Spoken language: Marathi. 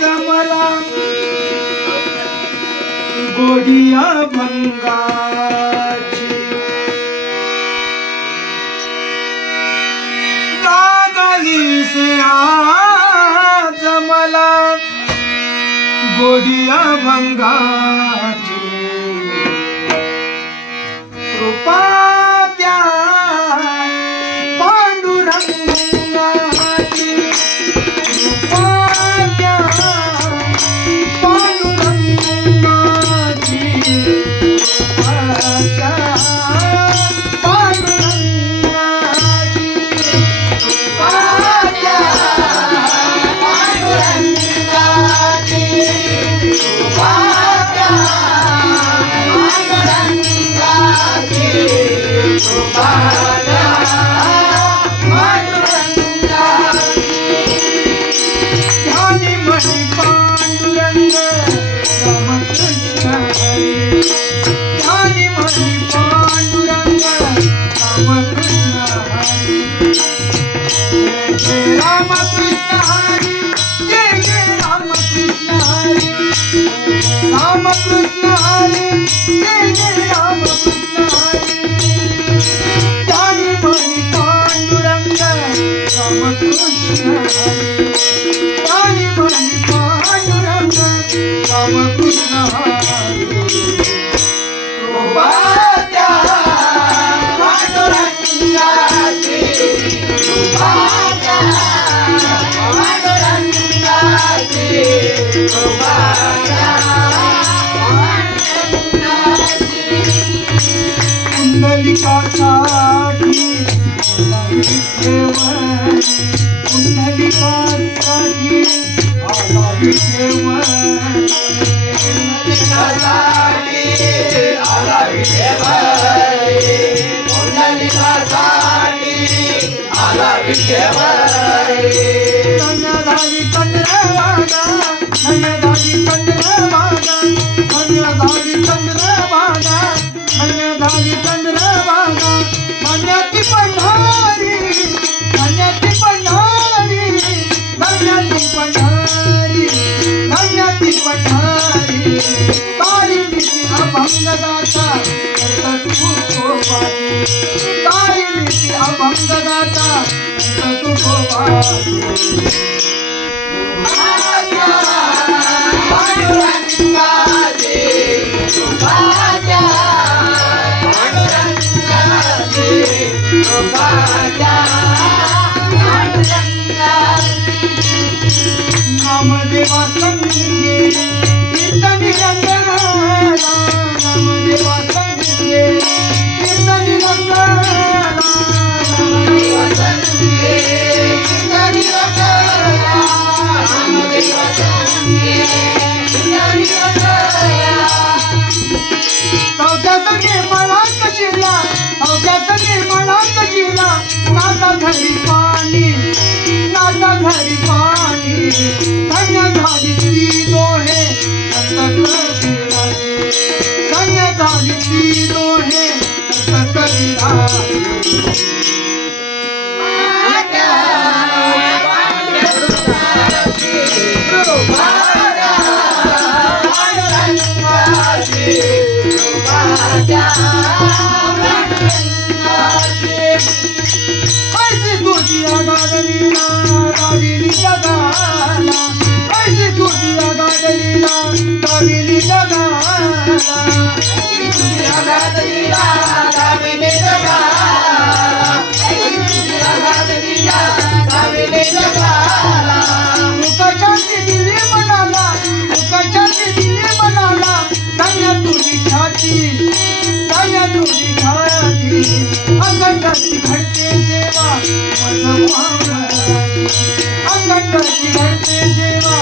जमला गोडिया भंगाची लागली से आज मला गोडिया भंगाची कृपा त्या पांडुरंगाची कृपा त्या पांडुरंगाची कृपा त्या पांडुरंगाची कृपा त्या पांडुरंगाची कृपा त्या पांडुरंगाची कृपा त्या ध्यानी मणी पांडुरंग रामकृष्ण हरी ध्यानी मणी पांडुरंग रामकृष्ण हरी जय जय रामकृष्ण हरी जय जय रामकृष्ण हरी रामकृष्ण हरी जय जय रामकृष्ण हरी ध्यानी मणी पांडुरंग रामकृष्ण हरी ध्यानी मणी पांडुरंग रामकृष्ण हरी कृपा त्या पांडुरंगाची कृपा त्या पांडुरंगाची कृपा त्या पांडुरंगाची पुंडलिकासाठी मला विठेवरी पुंडलिकासाठी आला विठेवरी पुंडलिकासाठी आला विठेवरी पुंडलिकासाठी आला विठेवरी धन्य झाली चंद्रभागा धन्य झाली चंद्रभागा धन्य झाली चंद्रभागा धन्य झाली चंद्रभागा धन्याची पंढारी धन्याची पंढारी धन्याची पंढारी धन्याची पंढारी तारिणीची अभंगगाथा तारिणीची अभंगगाथा तू पांडुरंगाची कृपा त्या पांडुरंगाची कृपा त्या पांडुरंगाची नामदेवा संगे कीर्तनी रंगला नामदेवा संगे कीर्तनी रंगला नामदेवा संगे कीर्तनी रंगला नामदेवा संगे कीर्तनी रंगला सावत्याचा निर्मळा कशीला सावत्याचा निर्मळा कशीला नाता घरी पाणी नाता घरी पाणी धन्य झाली ती दोहे सतत विराजे धन्य झाली ती दोहे सतत विराजे ऐसी तुझिया गाडलीला गाडली जगाला ऐसी तुझिया गाडलीला गाडली जगाला ऐसी तुझिया गाडलीला गाडली जगाला ऐसी तुझिया गाडलीला गाडली जगाला मुका शांती दिली मनाला मुका शांती दिली मनाला धन्य तुझी ख्याती धन्य तुझी ख्याती अखंडाची घडते सेवा अखंडाची घडते सेवा